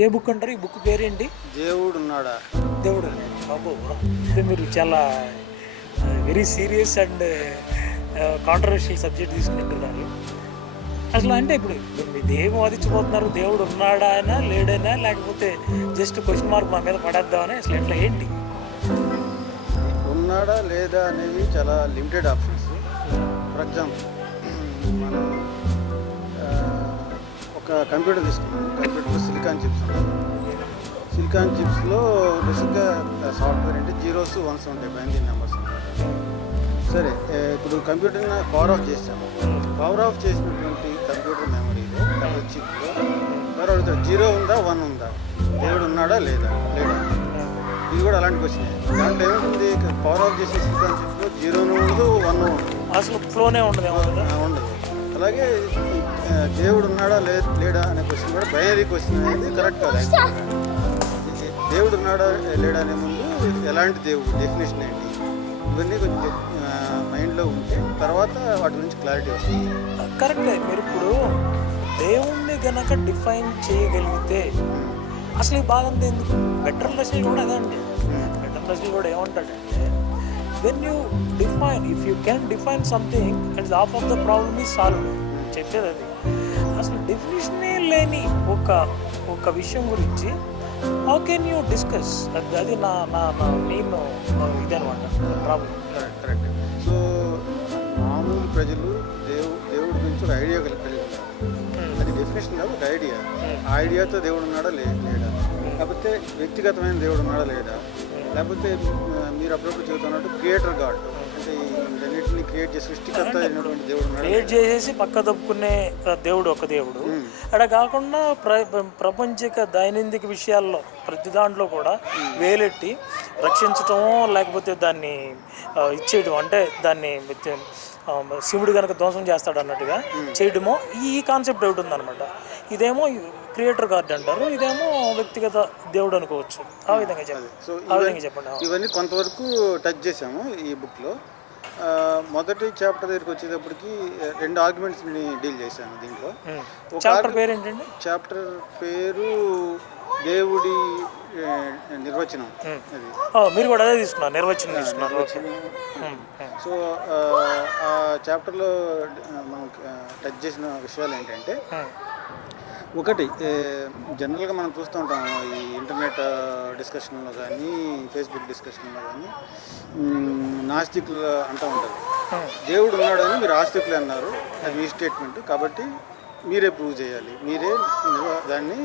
ఏ book అంటారు? ఈ book పేరేంటి? దేవుడు ఉన్నాడా. దేవుడు బాబు, అంటే మీరు చాలా very serious and controversial subject తీసుకుంటున్నారు. అసలు అంటే ఇప్పుడు మీరు ఏం వాదించబోతున్నారు? దేవుడు ఉన్నాడానా లేడైనా, లేకపోతే జస్ట్ క్వశ్చన్ మార్క్ మా మీద పడేద్దామని, అసలు ఎట్లా ఏంటి? ఉన్నాడా లేదా అనేవి చాలా లిమిటెడ్ ఆప్షన్స్. ఫర్ ఎగ్జాంపుల్, మనం ఒక కంప్యూటర్ తీసుకున్నాం. కంప్యూటర్లో సిలికాన్ చిప్స్ ఉంటాయి. సిలికాన్ చిప్స్లో బేసిక్గా సాఫ్ట్వేర్ అంటే జీరోస్ వన్స్ ఉంటాయి, బైనరీ నెంబర్స్ ఉంటాయి. సరే, ఇప్పుడు కంప్యూటర్ని పవర్ ఆఫ్ చేసాము. పవర్ ఆఫ్ చేసినటువంటి కంప్యూటర్ మెమరీలో చిప్లో ఎవరు అడుగుతారు, 0 ఉందా 1 ఉందా, దేవుడు ఉన్నాడా లేదా లేడా? ఇది కూడా అలాంటి క్వశ్చన్. దాంట్లో ఏముంటుంది, పవర్ ఆఫ్ చేసే సిలికాన్ చిప్లో 0 ఉండదు 1 ఉండదు, అసలు ఫ్లోనే ఉండదు. ఉండదు. అలాగే దేవుడు ఉన్నాడా లేడా అనే క్వశ్చన్ కూడా బైనరీ క్వశ్చన్ అనేది కరెక్ట్ కాదు. దేవుడు ఉన్నాడా లేడా అనే ముందు ఎలాంటి దేవుడు, డెఫినేషన్ ఏంటి, ఇవన్నీ కొంచెం మైండ్లో ఉంటే తర్వాత వాటి గురించి క్లారిటీ వస్తుంది. కరెక్టే. మీరు ఇప్పుడు దేవుణ్ణి గనక డిఫైన్ చేయగలిగితే అసలు ఈ బాధ అంతా ఎందుకు? బెటర్ రసల్ కూడా అదే అండి. బెటర్ రసల్ కూడా ఏమంటాడంటే, when you define, if you can define something and half of the problem is solve చెప్పేది అది. అసలు డెఫినేషనే లేని ఒక విషయం గురించి హౌ కెన్ యూ డిస్కస్? అది నా నా నేను ఇదనమాట ప్రాబ్లం. కరెక్ట్. సో మామూలు ప్రజలు దేవుడి గురించి ఒక ఐడియా కలిగి ఉంటారు. అది డెఫినేషన్ కాదు, ఒక ఐడియా. ఆ ఐడియాతో దేవుడు ఉన్నాడా లేడా, లేకపోతే వ్యక్తిగతమైన దేవుడు ఉన్నాడా లేడా, లేకపోతే మీరు అప్పుడప్పుడు చెబుతున్నట్టు క్రియేటర్ గాడ్, అంటే వీటన్నిటిని క్రియేట్ చేసి సృష్టికర్త అయినటువంటి దేవుడు ఉన్నాడా, క్రియేట్ చేసేసి పక్క తప్పుకునే దేవుడు ఒక దేవుడు. అక్కడ కాకుండా ప్రపంచిక దైనందిక విషయాల్లో ప్రతి దాంట్లో కూడా వేలెట్టి రక్షించటమో, లేకపోతే దాన్ని ఇచ్చేయడం, అంటే దాన్ని శివుడు కనుక ధ్వంసం చేస్తాడు అన్నట్టుగా చేయడమో, ఈ కాన్సెప్ట్ ఒకటి ఉందన్నమాట. ఇదేమో క్రియేటర్ గాడ్ అంటారు, ఇదేమో వ్యక్తిగత దేవుడు అనుకోవచ్చు. ఆ విధంగా చెప్పండి. ఇవన్నీ కొంతవరకు టచ్ చేసాము ఈ బుక్లో. మొదటి చాప్టర్ దగ్గరికి వచ్చేటప్పటికి 2 ఆర్గ్యుమెంట్స్ని డీల్ చేశాను దీంట్లో. చాప్టర్ పేరు ఏంటండి? చాప్టర్ పేరు దేవుడి నిర్వచనం. అది మీరు కూడా అదే తీసుకున్నారు, నిర్వచనం తీసుకున్నారు. సో ఆ చాప్టర్లో మనం టచ్ చేసిన విషయాలు ఏంటంటే, ఒకటి, జనరల్గా మనం చూస్తూ ఉంటాం ఈ ఇంటర్నెట్ డిస్కషన్లో కానీ, ఫేస్బుక్ డిస్కషన్లో కానీ, నాస్తికులు అంటూ ఉంటారు, దేవుడు ఉన్నాడని మీరు ఆస్తికులు అన్నారు, అది మీ స్టేట్మెంట్, కాబట్టి మీరే ప్రూవ్ చేయాలి, మీరే దాన్ని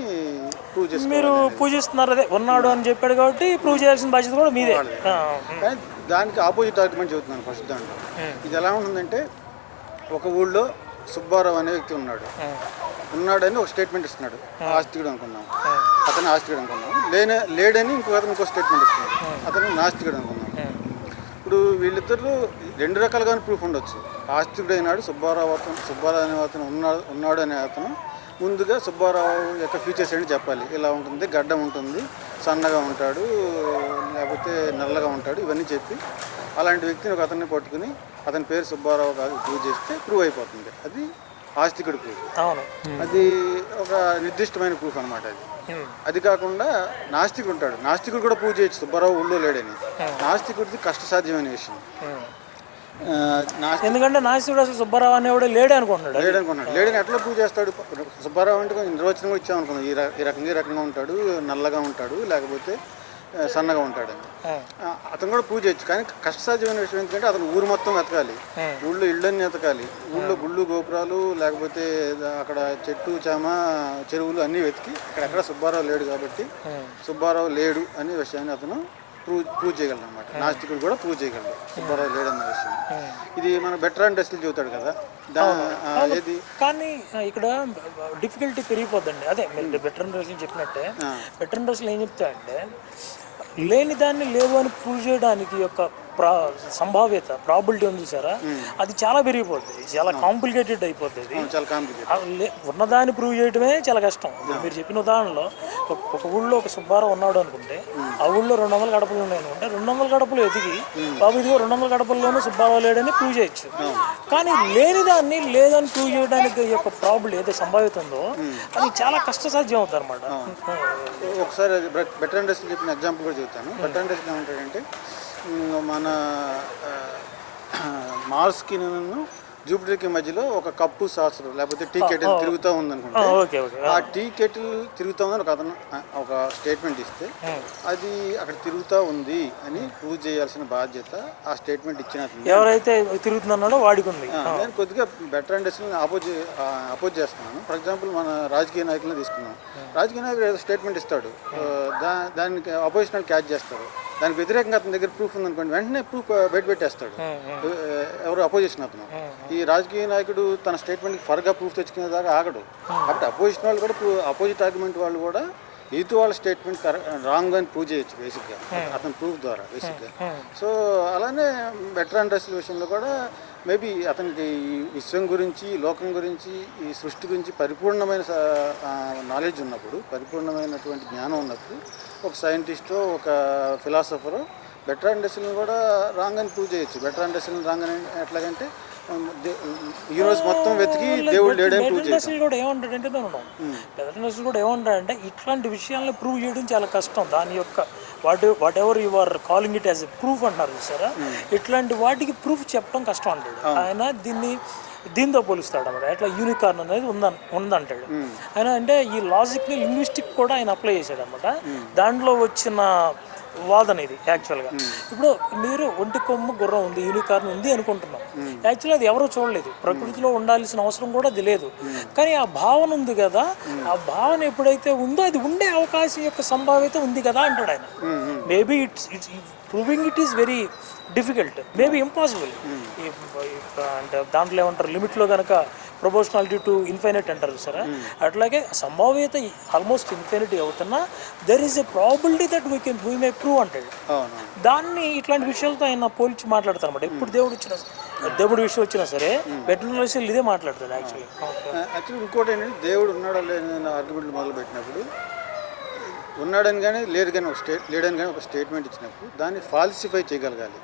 ప్రూవ్ చేస్తారు. మీరు పూజిస్తున్నారు, అదే ఉన్నాడు అని చెప్పాడు కాబట్టి ప్రూవ్ చేయాల్సిన బాధ్యత కూడా మీదే. కానీ దానికి ఆపోజిట్ ఆర్గ్యుమెంట్ చెబుతున్నాను ఫస్ట్ దాంట్లో. ఇది ఎలా ఉంటుందంటే, ఒక ఊళ్ళో సుబ్బారావు అనే వ్యక్తి ఉన్నాడని ఒక స్టేట్మెంట్ ఇస్తున్నాడు, ఆస్తికుడు అనుకున్నాం, అతను ఆస్తికుడు అనుకున్నాం. లేడని అతను ఇంకో స్టేట్మెంట్ ఇస్తున్నాడు, అతను నాస్తికుడు అనుకున్నాం. ఇప్పుడు వీళ్ళిద్దరు 2 రకాలుగానే ప్రూఫ్ ఉండొచ్చు. ఆస్తికుడు అయినాడు సుబ్బారావు అనే అతను ఉన్నాడు అనే అతను ముందుగా సుబ్బారావు యొక్క ఫీచర్స్ ఏంటి చెప్పాలి. ఇలా ఉంటుంది, గడ్డం ఉంటుంది, సన్నగా ఉంటాడు, లేకపోతే నల్లగా ఉంటాడు, ఇవన్నీ చెప్పి అలాంటి వ్యక్తిని ఒక అతన్ని పట్టుకుని అతని పేరు సుబ్బారావు కాదు ప్రూవ్ చేస్తే ప్రూవ్ అయిపోతుంది. అది ఆస్తికుడి ప్రూఫ్. అది ఒక నిర్దిష్టమైన ప్రూఫ్ అనమాట. అది కాకుండా నాస్తికుడు ఉంటాడు, నాస్తికుడు కూడా ప్రూవ్ చేయొచ్చు సుబ్బారావు ఊళ్ళో లేడని. నాస్తికుడిది కష్టసాధ్యమైన విషయం. ఎందుకంటే నాస్తికుడు అసలు సుబ్బారావు అనేవాడు లేడనుకుంటున్నాడు. లేడని ఎట్లా ప్రూవ్ చేస్తాడు? సుబ్బారావు అంటే నిర్వచనం కూడా ఇచ్చామనుకున్నాం, ఈ రకంగా ఉంటాడు, నల్లగా ఉంటాడు, లేకపోతే సన్నగా ఉంటాడని. అతను కూడా ప్రూవ్ చేయొచ్చు. కానీ కష్టసాధ్యమైన విషయం ఏంటంటే, అతను ఊరు మొత్తం వెతకాలి, ఊళ్ళో ఇళ్ళని వెతకాలి, ఊళ్ళో గుళ్ళు గోపురాలు, లేకపోతే అక్కడ చెట్టు చేమ చెరువులు అన్నీ వెతికి అక్కడెక్కడ సుబ్బారావు లేడు కాబట్టి సుబ్బారావు లేడు అనే విషయాన్ని అతను ప్రూవ్ చేయగలడు అనమాట. నాస్తికుడు కూడా ప్రూవ్ చేయగలడు సుబ్బారావు లేడన్న విషయం. ఇది మన బెటర్ అండ్ డెస్ట్లు చెబుతాడు కదా. ఏది కానీ ఇక్కడ డిఫికల్టీ పెరిగిపోద్దండి. అదే మీరు బెటర్ అండ్ డెస్ట్లు చెప్పినట్టే, బెటర్ అండ్ డెస్ట్లు ఏం చెప్తాయంటే, లేని దాన్ని లేదు అని ప్రూవ్ చేయడానికి యొక్క సంభావ్యత ప్రాబిలిటీ ఉంది చూసారా, అది చాలా పెరిగిపోతుంది, చాలా కాంప్లికేటెడ్ అయిపోతుంది. చాలా కాంప్లికేటెడ్. ఉన్నదాన్ని ప్రూవ్ చేయడమే చాలా కష్టం. ఇప్పుడు మీరు చెప్పిన ఉదాహరణలో ఒక ఊళ్ళో ఒక సుబ్బారావు ఉన్నాడు అనుకుంటే, ఆ ఊళ్ళో 200 గడపలు ఉన్నాయి అనుకుంటే 200 గడపలు ఎదిగి బాబు ఇదిగో 200 గడపల్లోనూ సుబ్బారావు లేడని ప్రూవ్ చేయొచ్చు. కానీ లేని దాన్ని లేదని ప్రూవ్ చేయడానికి యొక్క ప్రాబిలిటీ ఏదైతే సంభావ్యత ఉందో అది చాలా కష్టసాధ్యం అవుతుంది అనమాట. ఒకసారి బెటర్ డెస్క్ చెప్పిన ఎగ్జాంపుల్ కూడా చెప్తాను. బెటర్ డెస్క్ ఏమంటాడంటే, మన మార్స్కి జూపిటర్కి మధ్యలో ఒక కప్పు సాసరు లేకపోతే టీ కెటిల్ తిరుగుతూ ఉందనుకుంటే, ఆ టీ కెటిల్ తిరుగుతూ ఉందని ఒక అతను ఒక స్టేట్మెంట్ ఇస్తే అది అక్కడ తిరుగుతూ ఉంది అని ప్రూవ్ చేయాల్సిన బాధ్యత ఆ స్టేట్మెంట్ ఇచ్చినట్టు ఎవరైతే తిరుగుతున్నాడో వాడికి ఉంది. నేను కొద్దిగా బెటర్ అండర్స్టాండింగ్ అపోజ్ చేస్తున్నాను. ఫర్ ఎగ్జాంపుల్ మన రాజకీయ నాయకులను తీసుకున్నాం. రాజకీయ నాయకులు ఏదో స్టేట్మెంట్ ఇస్తాడు, దానికి అపోజిషన్ క్యాచ్ చేస్తారు, దానికి వ్యతిరేకంగా అతని దగ్గర ప్రూఫ్ ఉందనుకోండి వెంటనే ప్రూఫ్ బయట పెట్టేస్తాడు ఎవరు అపోజిషన్ అతను. ఈ రాజకీయ నాయకుడు తన స్టేట్మెంట్కి ఫర్గా ప్రూఫ్ తెచ్చుకునే దాకా ఆగడు. కాబట్టి అపోజిషన్ వాళ్ళు కూడా అపోజిట్ ఆర్గ్యుమెంట్ వాళ్ళు కూడా ఎదుటి వాళ్ళ స్టేట్మెంట్ రాంగ్ అని ప్రూవ్ చేయొచ్చు బేసిక్గా అతని ప్రూఫ్ ద్వారా బేసిక్గా. సో అలానే బెటర్ అండర్స్టాండింగ్ విషయంలో కూడా మేబీ అతనికి ఈ విశ్వం గురించి, లోకం గురించి, ఈ సృష్టి గురించి పరిపూర్ణమైన నాలెడ్జ్ ఉన్నప్పుడు, పరిపూర్ణమైనటువంటి జ్ఞానం ఉన్నప్పుడు ఒక సైంటిస్టో ఒక ఫిలాసఫరో బెటర్ అండర్స్టాండింగ్ కూడా రాంగ్ అని ప్రూవ్ చేయొచ్చు. బెటర్ అండర్స్టాండింగ్ రాంగ్ అని ఎట్లాగంటే యూనివర్స్ మొత్తం వెతికి దేవుడు లేడని ప్రూవ్ చేయొచ్చు. కూడా ఏమంటాడంటే కూడా ఏమంటాడంటే ఇట్లాంటి విషయాలను ప్రూవ్ చేయడం చాలా కష్టం. దాని యొక్క whatever you are calling it as a proof అంటారు చూసారా, ఇట్లాంటి వాటికి ప్రూఫ్ చెప్పడం కష్టం అంటాడు ఆయన. దీంతో పోలుస్తాడు అన్నమాట. ఎట్లా యూనికార్న్ అనేది ఉందంటాడు ఆయన. అంటే ఈ లాజిక్ని లింగ్విస్టిక్ కూడా ఆయన అప్లై చేశాడు అనమాట. దాంట్లో వచ్చిన వాదన ఇది యాక్చువల్గా. ఇప్పుడు మీరు ఒంటి కొమ్ము గుర్రం ఉంది, యూనికార్న్ ఉంది అనుకుంటున్నాం. యాక్చువల్లీ అది ఎవరో చూడలేదు, ప్రకృతిలో ఉండాల్సిన అవసరం కూడా అది లేదు. కానీ ఆ భావన ఉంది కదా, ఆ భావన ఎప్పుడైతే ఉందో అది ఉండే అవకాశం యొక్క సంభావ్యత ఉంది కదా అంటాడు ఆయన. Maybe it's proving it is very difficult, maybe impossible. అంటే దాంట్లో ఏమంటారు, లిమిట్లో కనుక ప్రొపోర్షనాలిటీ టు ఇన్ఫైనైట్ అంటారు సరే, అట్లాగే సంభావ్యత ఆల్మోస్ట్ ఇన్ఫినిటీ అవుతున్నా there is a probability that we may prove అంటాడు. దాన్ని ఇట్లాంటి విషయాలతో ఆయన పోల్చి మాట్లాడతారు అనమాట. ఎప్పుడు దేవుడి విషయం వచ్చినా సరే బెటర్ విషయాలు ఇదే మాట్లాడతాడు యాక్చువల్లీ. ఇంకోటి ఏంటంటే దేవుడు ఉన్నాడా లేని ఆర్గ్యుమెంట్లు మొదలు పెట్టినప్పుడు, ఉన్నాడని కానీ లేడని ఒక స్టేట్మెంట్ ఇచ్చినప్పుడు దాన్ని ఫాల్సిఫై చేయగలగాలి.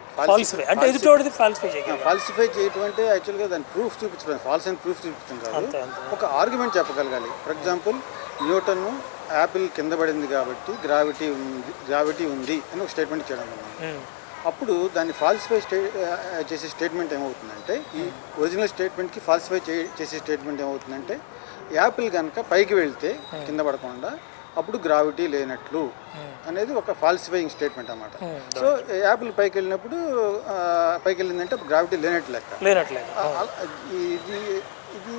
ఫాల్సిఫై చేయటం అంటే యాక్చువల్గా దాని ప్రూఫ్ చూపించడం, ఫాల్స్ అండ్ ప్రూఫ్ చూపించడం కాదు, ఒక ఆర్గ్యుమెంట్ చెప్పగలగాలి. ఫర్ ఎగ్జాంపుల్ న్యూటన్ యాపిల్ కింద పడింది కాబట్టి గ్రావిటీ ఉంది అని ఒక స్టేట్మెంట్ ఇచ్చాడు. అప్పుడు దాన్ని ఫాల్సిఫై చేసే స్టేట్మెంట్ ఏమవుతుందంటే, ఈ ఒరిజినల్ స్టేట్మెంట్కి ఫాల్సిఫై చేసే స్టేట్మెంట్ ఏమవుతుందంటే, యాపిల్ కనుక పైకి వెళ్తే కింద పడకుండా అప్పుడు గ్రావిటీ లేనట్లు అనేది ఒక ఫాల్సిఫైయింగ్ స్టేట్మెంట్ అన్నమాట. సో యాపిల్ పైకి వెళ్ళిందంటే గ్రావిటీ లేనట్లు లెక్క. ఇది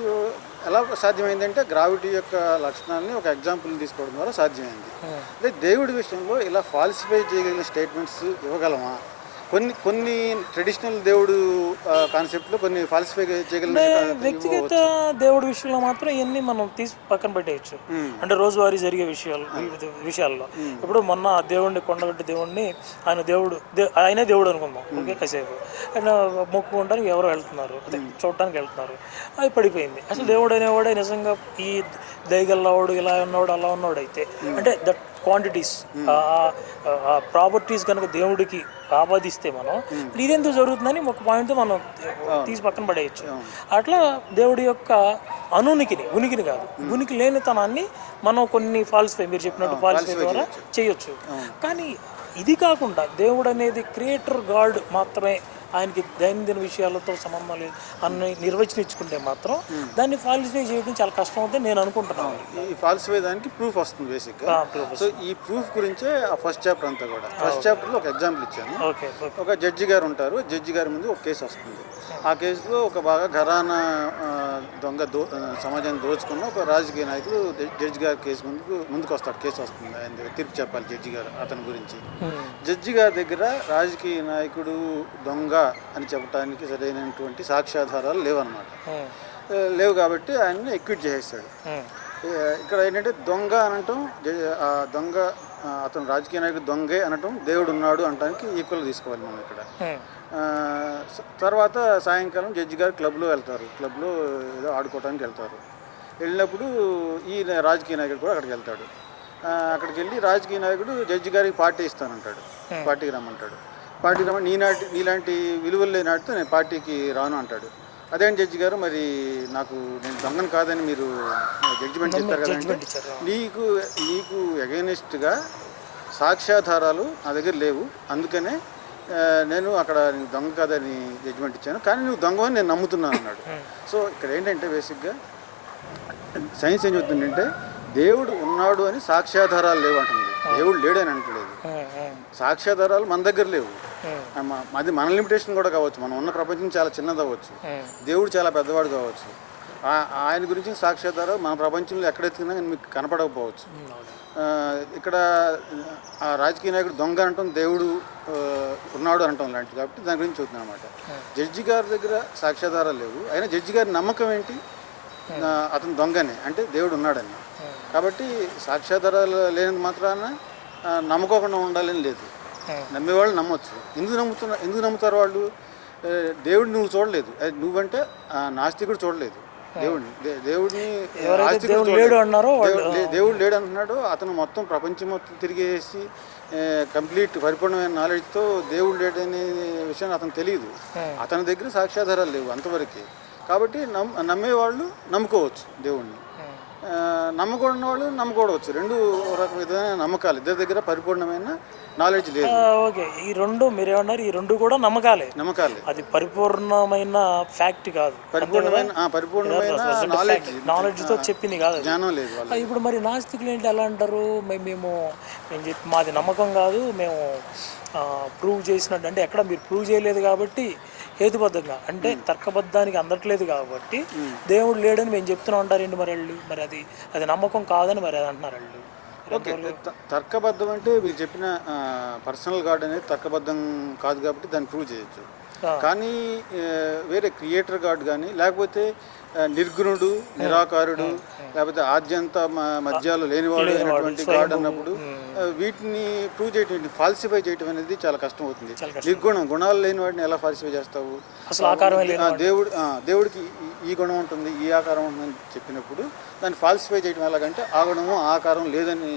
ఎలా సాధ్యమైందంటే గ్రావిటీ యొక్క లక్షణాలని ఒక ఎగ్జాంపుల్ని తీసుకోవడం ద్వారా సాధ్యమైంది. అంటే దేవుడి విషయంలో ఇలా ఫాల్సిఫై చేయగలిగిన స్టేట్మెంట్స్ ఇవ్వగలమా? కొన్ని ట్రెడిషనల్ దేవుడు కాన్సెప్ట్లో కొన్ని ఫాల్సిఫై చేయగలిగిన వ్యక్తిగత దేవుడి విషయంలో మాత్రం ఇవన్నీ మనం తీసి పక్కన పెట్టేయచ్చు. అంటే రోజువారీ జరిగే విషయాల్లో ఇప్పుడు మొన్న దేవుడిని, కొండగట్టి దేవుడిని, ఆయనే దేవుడు అనుకుందాం ఓకే, కాసేపు ఆయన మొక్కుకుంటానికి ఎవరో వెళ్తున్నారు, అదే చూడటానికి వెళ్తున్నారు, అది పడిపోయింది. అసలు దేవుడు అనేవాడే నిజంగా ఈ దయగల్లవాడు, ఇలా ఉన్నవాడు, అలా ఉన్నవాడు అయితే అంటే దట్ క్వాంటిటీస్ ప్రాపర్టీస్ కనుక దేవుడికి ఆపాదిస్తే మనం ఇదెందుకు జరుగుతుందని ఒక పాయింట్తో మనం తీసి పక్కన పడేయచ్చు. అట్లా దేవుడి యొక్క ఉనికిని కాదు, ఉనికి లేనితనాన్ని మనం కొన్ని ఫాల్సిఫై, మీరు చెప్పినట్టు ఫాల్సిఫై ద్వారా చేయొచ్చు. కానీ ఇది కాకుండా దేవుడు అనేది క్రియేటర్ గాడ్ మాత్రమే, ఆయనకి దైనందిన విషయాలతో సంబంధం లేదు అన్ని నిర్వచనించుకుంటే మాత్రం దాన్ని ఫాల్సిఫై చేయడం చాలా కష్టం అవుతుంది నేను అనుకుంటున్నాను. ఈ ఫాల్సిఫై దానికి ప్రూఫ్ వస్తుంది బేసిక్గా. సో ఈ ప్రూఫ్ గురించే ఆ ఫస్ట్ చాప్టర్ అంతా కూడా. ఫస్ట్ చాప్టర్లో ఒక ఎగ్జాంపుల్ ఇచ్చాను. ఒక జడ్జి గారు ఉంటారు, జడ్జి గారి ముందు ఒక కేసు వస్తుంది. ఆ కేసులో ఒక బాగా ఘరానా సమాజాన్ని దోచుకున్న ఒక రాజకీయ నాయకుడు జడ్జి గారి ముందుకు వస్తాడు. కేసు వస్తుంది, ఆయన తీర్పు చెప్పాలి జడ్జి గారు అతని గురించి. జడ్జి గారి దగ్గర రాజకీయ నాయకుడు దొంగ అని చెప్పడానికి సరైనటువంటి సాక్ష్యాధారాలు లేవన్నమాట. లేవు కాబట్టి ఆయన్ని ఎక్విట్ చేసేస్తాడు. ఇక్కడ ఏంటంటే దొంగ అనటం ఆ దొంగ అతను రాజకీయ నాయకుడు దొంగే అనటం దేవుడు ఉన్నాడు అనడానికి ఈక్వల్ తీసుకోవాలి మనం ఇక్కడ. ఆ, తర్వాత సాయంకాలం జడ్జి గారు క్లబ్లో వెళ్తారు. క్లబ్లో ఏదో ఆడుకోవడానికి వెళ్తారు. వెళ్ళినప్పుడు ఈ రాజకీయ నాయకుడు కూడా అక్కడికి వెళ్తాడు. అక్కడికి వెళ్ళి రాజకీయ నాయకుడు జడ్జి గారికి పార్టీ ఇస్తానంటాడు. పార్టీకి రమ్మంటాడు. పార్టీకి రమ్మని నీలాంటి విలువలు లేని నాటితో నేను పార్టీకి రాను అంటాడు. అదేంటి జడ్జి గారు, మరి నేను దొంగను కాదని మీరు జడ్జిమెంట్ చెప్పారు కదంటే, నీకు ఎగైనెస్ట్గా సాక్ష్యాధారాలు నా దగ్గర లేవు, అందుకనే నేను అక్కడ దొంగ కాదని జడ్జిమెంట్ ఇచ్చాను, కానీ నువ్వు దొంగని నేను నమ్ముతున్నాను అన్నాడు. సో ఇక్కడ ఏంటంటే బేసిక్గా సైన్స్ ఏం చెబుతుందంటే దేవుడు ఉన్నాడు అని సాక్ష్యాధారాలు లేవు అంటుంది. దేవుడు లేడని అంటలేదు. సాక్ష్యాధారాలు మన దగ్గర లేవు. అది మన లిమిటేషన్ కూడా కావచ్చు. మనం ఉన్న ప్రపంచం చాలా చిన్నది అవ్వచ్చు, దేవుడు చాలా పెద్దవాడు కావచ్చు. ఆయన గురించి సాక్ష్యాధారాలు మన ప్రపంచంలో ఎక్కడెత్తుకున్నా మీకు కనపడకపోవచ్చు. ఇక్కడ ఆ రాజకీయ నాయకుడు దొంగ అనటం దేవుడు ఉన్నాడు అనటం లాంటిది కాబట్టి దాని గురించి చూస్తున్నాను అనమాట. జడ్జి గారి దగ్గర సాక్ష్యాధారాలు లేవు, అయినా జడ్జి గారి నమ్మకం ఏంటి, అతను దొంగనే అంటే దేవుడు ఉన్నాడని. కాబట్టి సాక్ష్యాధారాలు లేని మాత్రాన నమ్మకోకుండా ఉండాలని లేదు. నమ్మేవాళ్ళు నమ్మొచ్చు. ఎందుకు నమ్ముతారు వాళ్ళు? దేవుడిని నువ్వు చూడలేదు, నువ్వంటే నాస్తికుడు చూడలేదు దేవుడిని. దేవుడిని దేవుడు లేడు అంటున్నాడు. అతను మొత్తం ప్రపంచం మొత్తం తిరిగేసి కంప్లీట్ పరిపూర్ణమైన నాలెడ్జ్తో దేవుడు లేడనే విషయాన్ని అతను తెలియదు. అతని దగ్గర సాక్ష్యాధారాలు లేవు అంతవరకు. కాబట్టి నమ్మేవాళ్ళు నమ్ముకోవచ్చు దేవుడిని, నమ్మకూడని వాళ్ళు నమ్మకూడవచ్చు. రెండు విధమైన నమ్మకాలు. ఇద్దరి దగ్గర పరిపూర్ణమైన నాలెడ్జ్ లేదు. ఓకే, ఈ రెండు మీరేమన్నారు, ఈ రెండు కూడా నమ్మకాలే. అది పరిపూర్ణమైన ఫ్యాక్ట్ కాదు, పరిపూర్ణమైన నాలెడ్జ్తో చెప్పింది కాదు, జ్ఞానం లేదు. ఇప్పుడు మరి నాస్తికులు ఏంటి ఎలా అంటారు, మాది నమ్మకం కాదు, మేము ప్రూవ్ చేసినట్టు, అంటే ఎక్కడ మీరు ప్రూవ్ చేయలేదు కాబట్టి హేతుబద్ధంగా అంటే తర్కబద్ధానికి అందట్లేదు కాబట్టి దేవుడు లేడని మేము చెప్తూనే ఉంటారండి. మరి అది నమ్మకం కాదని మరి అది అంటున్నారు వాళ్ళు. ఓకే, తర్కబద్ధం అంటే మీరు చెప్పిన పర్సనల్ గాడ్ అనేది తర్కబద్ధం కాదు కాబట్టి దాన్ని ప్రూవ్ చేయొచ్చు. కానీ వేరే క్రియేటర్ గాడ్ కానీ లేకపోతే నిర్గుణుడు, నిరాకారుడు, లేకపోతే ఆద్యంత మధ్యాలు లేనివాడు అయినటువంటి గాడ్ అన్నప్పుడు వీటిని ప్రూవ్ చేయటం, ఫాల్సిఫై చేయటం అనేది చాలా కష్టం అవుతుంది. నిర్గుణం, గుణాలు లేని వాడిని ఎలా ఫాల్సిఫై చేస్తావు? దేవుడికి ఈ గుణం ఉంటుంది, ఈ ఆకారం ఉంటుందని చెప్పినప్పుడు దాన్ని ఫాల్సిఫై చేయడం ఎలాగంటే ఆ గుణము ఆకారం లేదని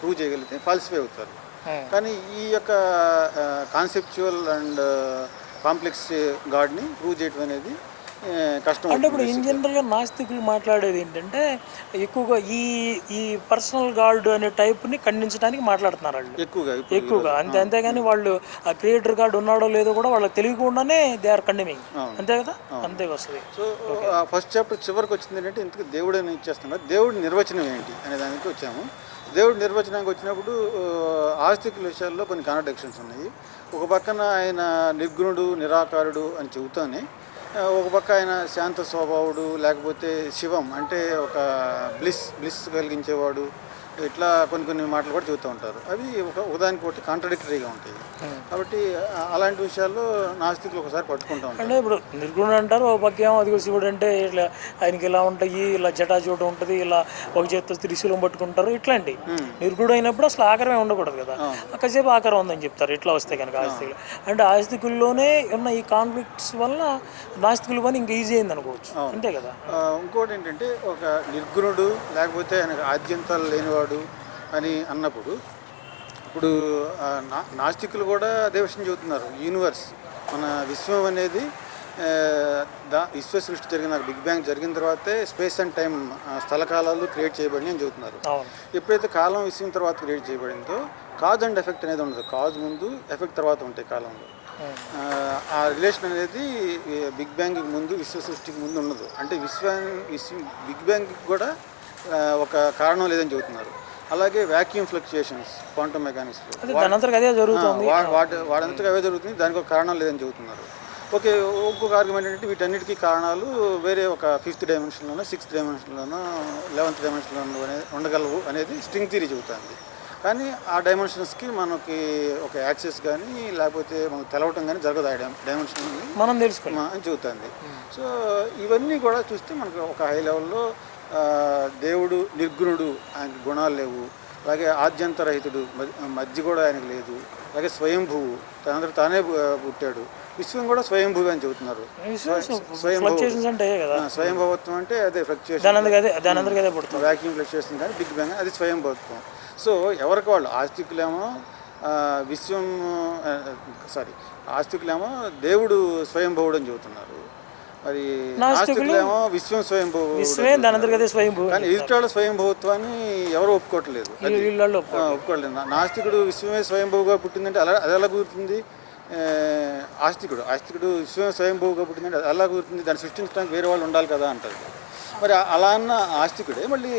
ప్రూవ్ చేయగలిగితే ఫాల్సిఫై అవుతారు. కానీ ఈ యొక్క కాన్సెప్చువల్ అండ్ కాంప్లెక్స్ గాడ్ని ప్రూవ్ చేయడం అనేది కష్టం. అంటే ఇప్పుడు ఇన్ జనరల్గా నాస్తికులు మాట్లాడేది ఏంటంటే ఎక్కువగా ఈ పర్సనల్ గాడ్ అనే టైప్ని ఖండించడానికి మాట్లాడుతున్నారు వాళ్ళు ఎక్కువగా. అంతేగాని వాళ్ళు ఆ క్రియేటర్ గాడ్ ఉన్నాడో లేదో కూడా వాళ్ళకి తెలియకుండానే దే ఆర్ కండెమింగ్, అంతే కదా, అంతే వస్తుంది. సో ఫస్ట్ చాప్టర్ చివరికి వచ్చింది ఏంటంటే ఇంతకు దేవుడు అని ఇచ్చేస్తున్నారు. దేవుడి నిర్వచనం ఏంటి అనే దానికి వచ్చాము. దేవుడి నిర్వచనానికి వచ్చినప్పుడు ఆస్తికుల విషయాల్లో కొన్ని కాంట్రడిక్షన్స్ ఉన్నాయి. ఒక పక్కన ఆయన నిర్గుణుడు, నిరాకారుడు అని చెబుతానే ఒక పక్క ఆయన శాంత స్వభావుడు, లేకపోతే శివం అంటే ఒక బ్లిస్ కలిగించేవాడు, ఇట్లా కొన్ని మాటలు కూడా చెబుతూ ఉంటారు. అవి ఒకదానికి ఒకటి కాంట్రడిక్టరీగా ఉంటాయి. కాబట్టి అలాంటి విషయాల్లో నాస్తికులు ఒకసారి పట్టుకుంటూ ఉంటారు. అంటే ఇప్పుడు నిర్గుణుడు అంటారు, ఒక పక్క ఏమో అదిగో శివుడు అంటే ఇట్లా ఆయనకి ఇలా ఉంటాయి, ఇలా జటాజోట ఉంటుంది, ఇలా ఒక చేత్తో త్రిశూలం పట్టుకుంటారు, ఇట్లాంటి. నిర్గుణుడు అయినప్పుడు అసలు ఆకారమే ఉండకూడదు కదా, కాసేపు ఆకారం ఉందని చెప్తారు ఇట్లా వస్తే కనుక ఆస్తికులు. అంటే ఆస్తికుల్లోనే ఉన్న ఈ కాన్ఫ్లిక్ట్స్ వల్ల నాస్తికులు పని ఇంకా ఈజీ అయింది అనుకోవచ్చు, అంతే కదా. ఇంకోటి ఏంటంటే ఒక నిర్గుణుడు లేకపోతే ఆయనకు ఆద్యంతాలు లేనివాడు అని అన్నప్పుడు ఇప్పుడు నాస్తికులు కూడా అదే విషయం చెబుతున్నారు. యూనివర్స్, మన విశ్వం అనేది విశ్వ సృష్టి జరిగిన బిగ్ బ్యాంగ్ జరిగిన తర్వాతే స్పేస్ అండ్ టైం, స్థలకాలాలు క్రియేట్ చేయబడి అని చెబుతున్నారు. ఎప్పుడైతే కాలం విశ్వం తర్వాత క్రియేట్ చేయబడిందో కాజ్ అండ్ ఎఫెక్ట్ అనేది ఉండదు. కాజ్ ముందు, ఎఫెక్ట్ తర్వాత ఉంటాయి కాలంలో. ఆ రిలేషన్ అనేది బిగ్ బ్యాంగ్కి ముందు, విశ్వ సృష్టికి ముందు ఉండదు. అంటే బిగ్ బ్యాంగ్కి కూడా ఒక కారణం లేదని చెబుతున్నారు. అలాగే వ్యాక్యూమ్ ఫ్లక్చుయేషన్స్, క్వాంటమ్ మెకానిక్స్లో వాడంతగా అవే జరుగుతుంది, దానికి ఒక కారణం లేదని చెబుతున్నారు. ఓకే, ఇంకొక ఆర్గ్యుమెంట్ ఏంటంటే వీటన్నిటికీ కారణాలు వేరే ఒక 5th డైమెన్షన్లోనో 6th డైమెన్షన్లోనో 11th డైమెన్షన్లోనో ఉండగలవు అనేది స్ట్రింగ్ థియరీ చెబుతుంది. కానీ ఆ డైమెన్షన్స్కి మనకి ఒక యాక్సెస్ కానీ లేకపోతే మనకు తెలవటం కానీ జరగదు. ఆ డైమెన్షన్ మనం తెలుసుకున్నాం అని చెబుతుంది. సో ఇవన్నీ కూడా చూస్తే మనకు ఒక హై లెవెల్లో దేవుడు నిర్గుణుడు, ఆయనకి గుణాలు లేవు. అలాగే ఆద్యంతరహితుడు, మధ్య కూడా ఆయనకు లేదు. అలాగే స్వయంభువు, తనందరూ తానే పుట్టాడు. విశ్వం కూడా స్వయంభువి అని చెబుతున్నారు. ఫ్లక్చుయేషన్స్ అంటే కదా, స్వయంభవత్వం అంటే అదే ఫ్లక్చుయేషన్, దాని అందరికీ అదే పడుతుంది. వ్యాక్యూమ్ ఫ్లక్చుయేషన్ కానీ బిగ్ బ్యాంగ్, అది స్వయంభవత్వం. సో ఎవరికి వాళ్ళు ఆస్తికులేమో విశ్వం ఆస్తికులేమో దేవుడు స్వయంభవుడు అని చెబుతున్నారు. మరి నాస్తికులేమో విశ్వం స్వయంభవ. కానీ ఎదుటాళ్ళ స్వయంభవత్వాన్ని ఎవరు ఒప్పుకోవట్లేదు, ఒప్పుకోవట్లేదు. నాస్తికుడు విశ్వమే స్వయంభవుగా పుట్టిందంటే అది ఎలా కుదురుతుంది? ఆస్తికుడు విశ్వమే స్వయంభవుగా పుట్టిందంటే అది ఎలా కుదురుతుంది? దాన్ని సృష్టించడానికి వేరే వాళ్ళు ఉండాలి కదా అంటారు. మరి అలా అన్న ఆస్తికుడే మళ్ళీ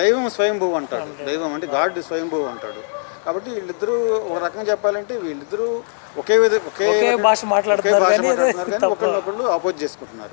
దైవం స్వయంభవు అంటాడు. దైవం అంటే గాడ్ స్వయంభవు అంటాడు. కాబట్టి వీళ్ళిద్దరూ ఒక రకంగా చెప్పాలంటే వీళ్ళిద్దరూ ఒకే భాష మాట్లాడుతున్నారు కానీ ఒకరినొకళ్ళు అపోజ్ చేసుకుంటున్నారు.